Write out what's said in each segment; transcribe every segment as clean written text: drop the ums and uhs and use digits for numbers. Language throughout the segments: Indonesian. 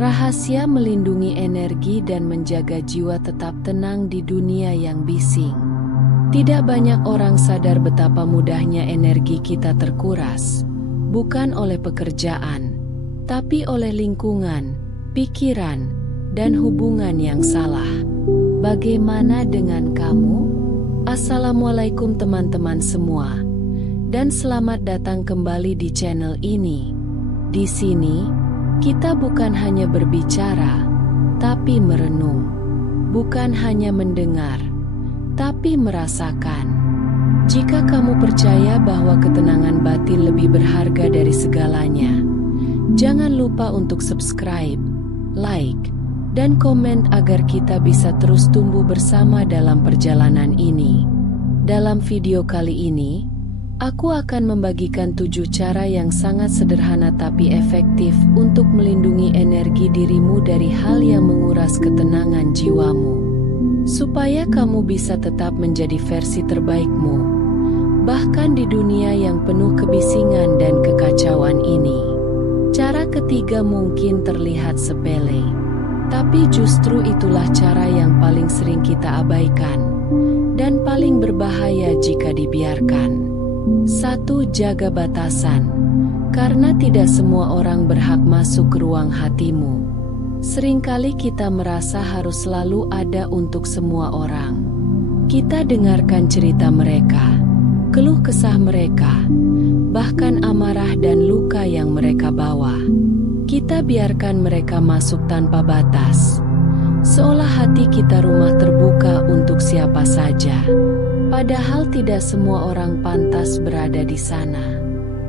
Rahasia melindungi energi dan menjaga jiwa tetap tenang di dunia yang bising. Tidak banyak orang sadar betapa mudahnya energi kita terkuras, bukan oleh pekerjaan, tapi oleh lingkungan, pikiran, dan hubungan yang salah. Bagaimana dengan kamu? Assalamualaikum teman-teman semua, dan selamat datang kembali di channel ini. Di sini, kita bukan hanya berbicara, tapi merenung. Bukan hanya mendengar, tapi merasakan. Jika kamu percaya bahwa ketenangan batin lebih berharga dari segalanya, jangan lupa untuk subscribe, like, dan komen agar kita bisa terus tumbuh bersama dalam perjalanan ini. Dalam video kali ini, aku akan membagikan 7 cara yang sangat sederhana tapi efektif untuk melindungi energi dirimu dari hal yang menguras ketenangan jiwamu. Supaya kamu bisa tetap menjadi versi terbaikmu, bahkan di dunia yang penuh kebisingan dan kekacauan ini. Cara ketiga mungkin terlihat sepele, tapi justru itulah cara yang paling sering kita abaikan, dan paling berbahaya jika dibiarkan. 1. Jaga batasan. Karena tidak semua orang berhak masuk ke ruang hatimu. Seringkali kita merasa harus selalu ada untuk semua orang. Kita dengarkan cerita mereka, keluh kesah mereka, bahkan amarah dan luka yang mereka bawa. Kita biarkan mereka masuk tanpa batas, seolah hati kita rumah terbuka untuk siapa saja. Padahal tidak semua orang pantas berada di sana.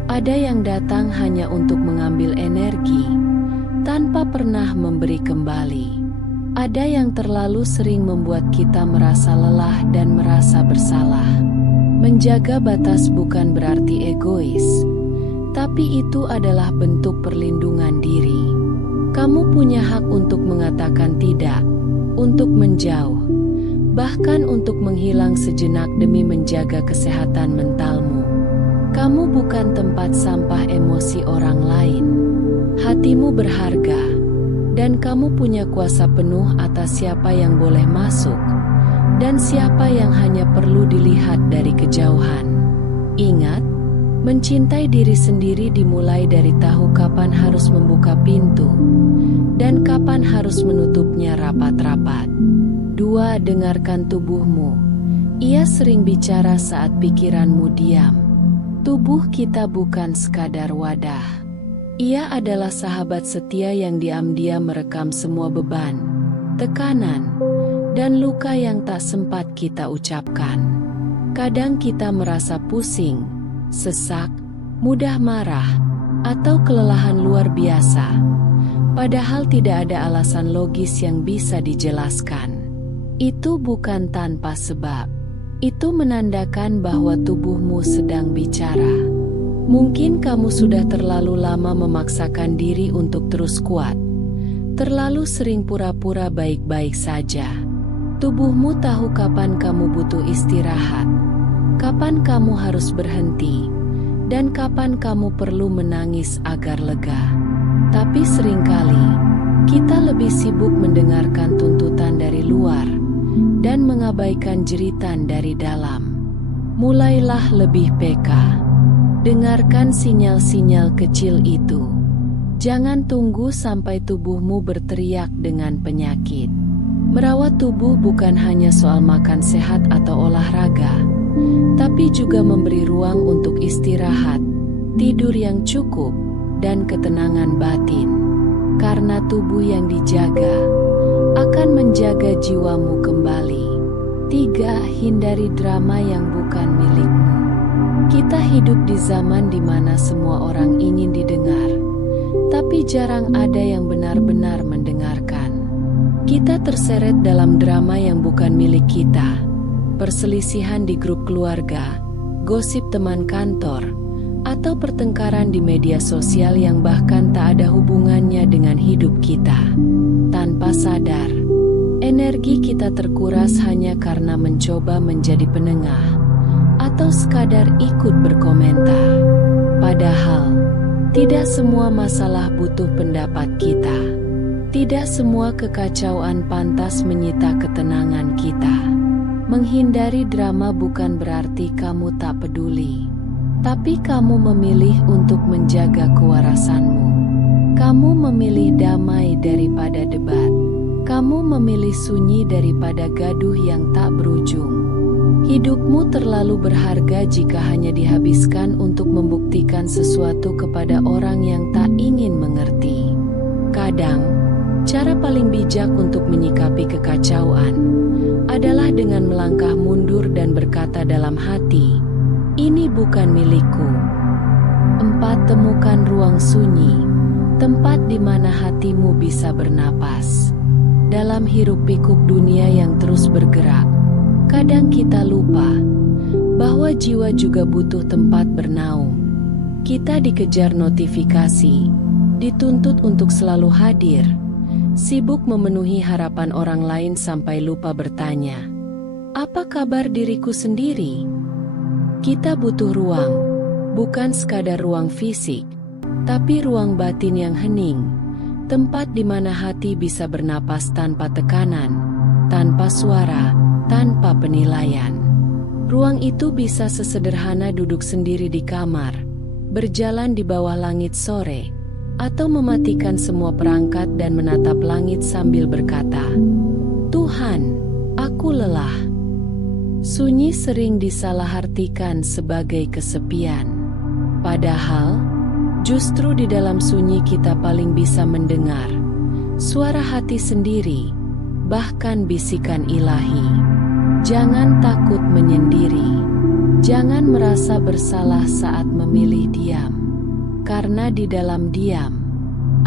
Ada yang datang hanya untuk mengambil energi, tanpa pernah memberi kembali. Ada yang terlalu sering membuat kita merasa lelah dan merasa bersalah. Menjaga batas bukan berarti egois, tapi itu adalah bentuk perlindungan diri. Kamu punya hak untuk mengatakan tidak, untuk menjauh, bahkan untuk menghilang sejenak demi menjaga kesehatan mentalmu. Kamu bukan tempat sampah emosi orang lain. Hatimu berharga, dan kamu punya kuasa penuh atas siapa yang boleh masuk, dan siapa yang hanya perlu dilihat dari kejauhan. Ingat, mencintai diri sendiri dimulai dari tahu kapan harus membuka pintu, dan kapan harus menutupnya rapat-rapat. 2. Dengarkan tubuhmu. Ia sering bicara saat pikiranmu diam. Tubuh kita bukan sekadar wadah. Ia adalah sahabat setia yang diam-diam merekam semua beban, tekanan, dan luka yang tak sempat kita ucapkan. Kadang kita merasa pusing, sesak, mudah marah, atau kelelahan luar biasa. Padahal tidak ada alasan logis yang bisa dijelaskan. Itu bukan tanpa sebab. Itu menandakan bahwa tubuhmu sedang bicara. Mungkin kamu sudah terlalu lama memaksakan diri untuk terus kuat. Terlalu sering pura-pura baik-baik saja. Tubuhmu tahu kapan kamu butuh istirahat, kapan kamu harus berhenti, dan kapan kamu perlu menangis agar lega. Tapi seringkali, kita lebih sibuk mendengarkan tuntutan dari luar dan mengabaikan jeritan dari dalam. Mulailah lebih peka. Dengarkan sinyal-sinyal kecil itu. Jangan tunggu sampai tubuhmu berteriak dengan penyakit. Merawat tubuh bukan hanya soal makan sehat atau olahraga, tapi juga memberi ruang untuk istirahat, tidur yang cukup, dan ketenangan batin. Karena tubuh yang dijaga akan menjaga jiwamu kembali. 3. Hindari drama yang bukan milikmu. Kita hidup di zaman di mana semua orang ingin didengar, tapi jarang ada yang benar-benar mendengarkan. Kita terseret dalam drama yang bukan milik kita, perselisihan di grup keluarga, gosip teman kantor, atau pertengkaran di media sosial yang bahkan tak ada hubungannya dengan hidup kita. Tanpa sadar, energi kita terkuras hanya karena mencoba menjadi penengah atau sekadar ikut berkomentar. Padahal, tidak semua masalah butuh pendapat kita. Tidak semua kekacauan pantas menyita ketenangan kita. Menghindari drama bukan berarti kamu tak peduli, tapi kamu memilih untuk menjaga kewarasanmu. Kamu memilih damai daripada debat. Kamu memilih sunyi daripada gaduh yang tak berujung. Hidupmu terlalu berharga jika hanya dihabiskan untuk membuktikan sesuatu kepada orang yang tak ingin mengerti. Kadang, cara paling bijak untuk menyikapi kekacauan adalah dengan melangkah mundur dan berkata dalam hati, "Ini bukan milikku." 4. Temukan ruang sunyi, tempat di mana hatimu bisa bernapas. Dalam hiruk-pikuk dunia yang terus bergerak, kadang kita lupa bahwa jiwa juga butuh tempat bernaung. Kita dikejar notifikasi, dituntut untuk selalu hadir, sibuk memenuhi harapan orang lain sampai lupa bertanya, "Apa kabar diriku sendiri?" Kita butuh ruang, bukan sekadar ruang fisik, tapi ruang batin yang hening, tempat di mana hati bisa bernapas tanpa tekanan, tanpa suara, tanpa penilaian. Ruang itu bisa sesederhana duduk sendiri di kamar, berjalan di bawah langit sore, atau mematikan semua perangkat dan menatap langit sambil berkata, "Tuhan, aku lelah." Sunyi sering disalahartikan sebagai kesepian. Padahal, justru di dalam sunyi kita paling bisa mendengar suara hati sendiri, bahkan bisikan ilahi. Jangan takut menyendiri. Jangan merasa bersalah saat memilih diam. Karena di dalam diam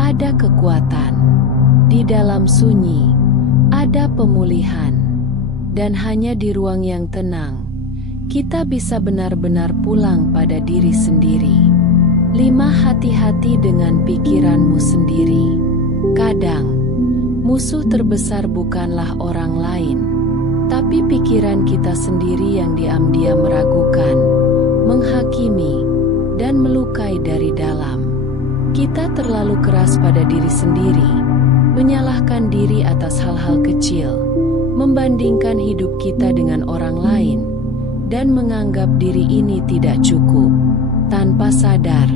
ada kekuatan. Di dalam sunyi ada pemulihan. Dan hanya di ruang yang tenang, kita bisa benar-benar pulang pada diri sendiri. 5. Hati-hati dengan pikiranmu sendiri. Kadang, musuh terbesar bukanlah orang lain, tapi pikiran kita sendiri yang diam-diam meragukan, menghakimi, dan melukai dari dalam. Kita terlalu keras pada diri sendiri, menyalahkan diri atas hal-hal kecil, membandingkan hidup kita dengan orang lain, dan menganggap diri ini tidak cukup. Tanpa sadar,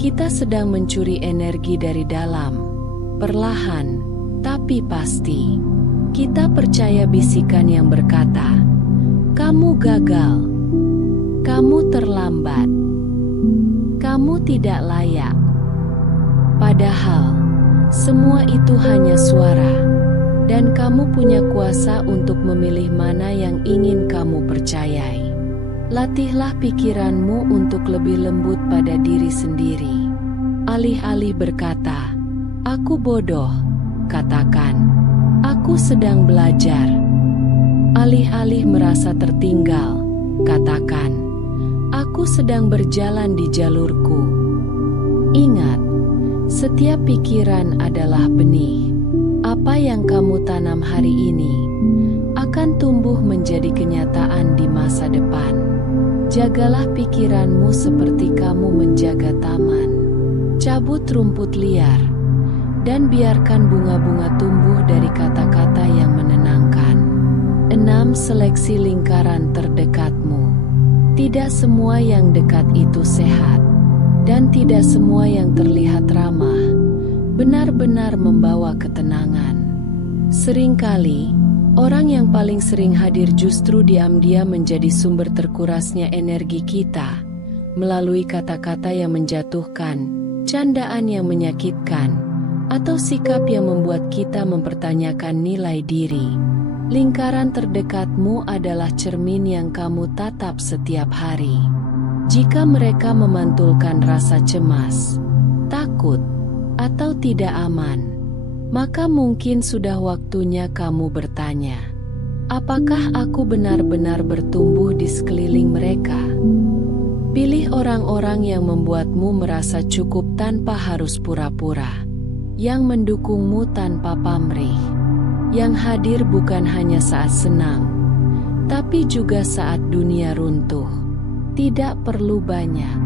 kita sedang mencuri energi dari dalam. Perlahan, tapi pasti, kita percaya bisikan yang berkata, "Kamu gagal, kamu terlambat, kamu tidak layak." Padahal, semua itu hanya suara, dan kamu punya kuasa untuk memilih mana yang ingin kamu percayai. Latihlah pikiranmu untuk lebih lembut pada diri sendiri. Alih-alih berkata, "Aku bodoh," katakan, "Aku sedang belajar." Alih-alih merasa tertinggal, katakan, "Aku sedang berjalan di jalurku." Ingat, setiap pikiran adalah benih. Apa yang kamu tanam hari ini akan tumbuh menjadi kenyataan di masa depan. Jagalah pikiranmu seperti kamu menjaga taman. Cabut rumput liar, dan biarkan bunga-bunga tumbuh dari kata-kata yang menenangkan. 6. Seleksi lingkaran terdekatmu. Tidak semua yang dekat itu sehat, dan tidak semua yang terlihat ramah benar-benar membawa ketenangan. Seringkali, orang yang paling sering hadir justru diam-diam menjadi sumber terkurasnya energi kita, melalui kata-kata yang menjatuhkan, candaan yang menyakitkan, atau sikap yang membuat kita mempertanyakan nilai diri. Lingkaran terdekatmu adalah cermin yang kamu tatap setiap hari. Jika mereka memantulkan rasa cemas, takut, atau tidak aman, maka mungkin sudah waktunya kamu bertanya, apakah aku benar-benar bertumbuh di sekeliling mereka? Pilih orang-orang yang membuatmu merasa cukup tanpa harus pura-pura, yang mendukungmu tanpa pamrih, yang hadir bukan hanya saat senang, tapi juga saat dunia runtuh. Tidak perlu banyak.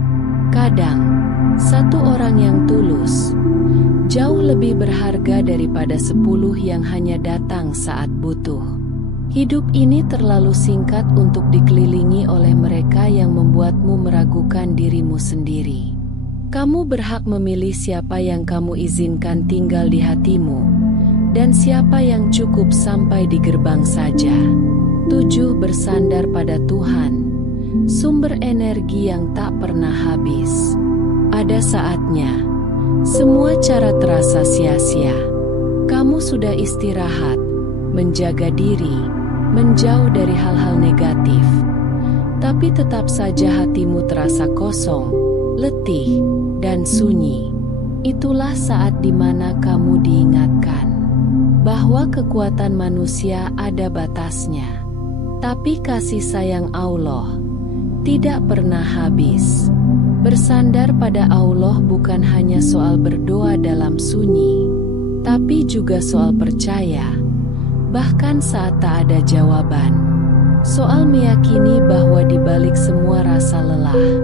Kadang, Satu orang yang tulus jauh lebih berharga daripada 10 yang hanya datang saat butuh. Hidup ini terlalu singkat untuk dikelilingi oleh mereka yang membuatmu meragukan dirimu sendiri. Kamu berhak memilih siapa yang kamu izinkan tinggal di hatimu, dan siapa yang cukup sampai di gerbang saja. 7. Bersandar pada Tuhan, sumber energi yang tak pernah habis. Ada saatnya semua cara terasa sia-sia. Kamu sudah istirahat, menjaga diri, menjauh dari hal-hal negatif. Tapi tetap saja hatimu terasa kosong, letih, dan sunyi. Itulah saat di mana kamu diingatkan bahwa kekuatan manusia ada batasnya. Tapi kasih sayang Allah tidak pernah habis. Bersandar pada Allah bukan hanya soal berdoa dalam sunyi, tapi juga soal percaya, bahkan saat tak ada jawaban. Soal meyakini bahwa di balik semua rasa lelah,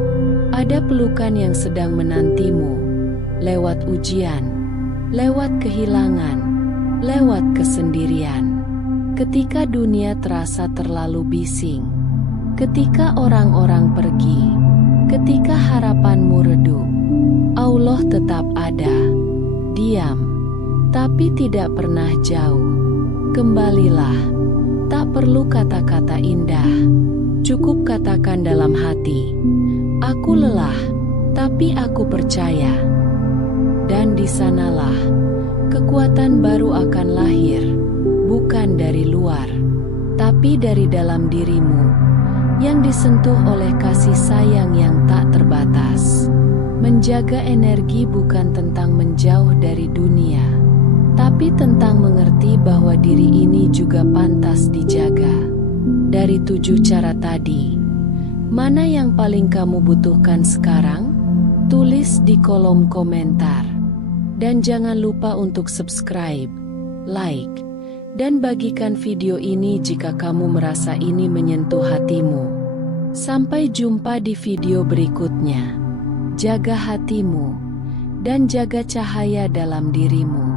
ada pelukan yang sedang menantimu, lewat ujian, lewat kehilangan, lewat kesendirian. Ketika dunia terasa terlalu bising, ketika orang-orang pergi, ketika harapanmu redup, Allah tetap ada, diam, tapi tidak pernah jauh. Kembalilah, tak perlu kata-kata indah, cukup katakan dalam hati, aku lelah, tapi aku percaya. Dan di sanalah kekuatan baru akan lahir, bukan dari luar, tapi dari dalam dirimu, yang disentuh oleh kasih sayang yang tak terbatas. Menjaga energi bukan tentang menjauh dari dunia, tapi tentang mengerti bahwa diri ini juga pantas dijaga. Dari 7 cara tadi, mana yang paling kamu butuhkan sekarang? Tulis di kolom komentar. Dan jangan lupa untuk subscribe, like, dan bagikan video ini jika kamu merasa ini menyentuh hatimu. Sampai jumpa di video berikutnya. Jaga hatimu dan jaga cahaya dalam dirimu.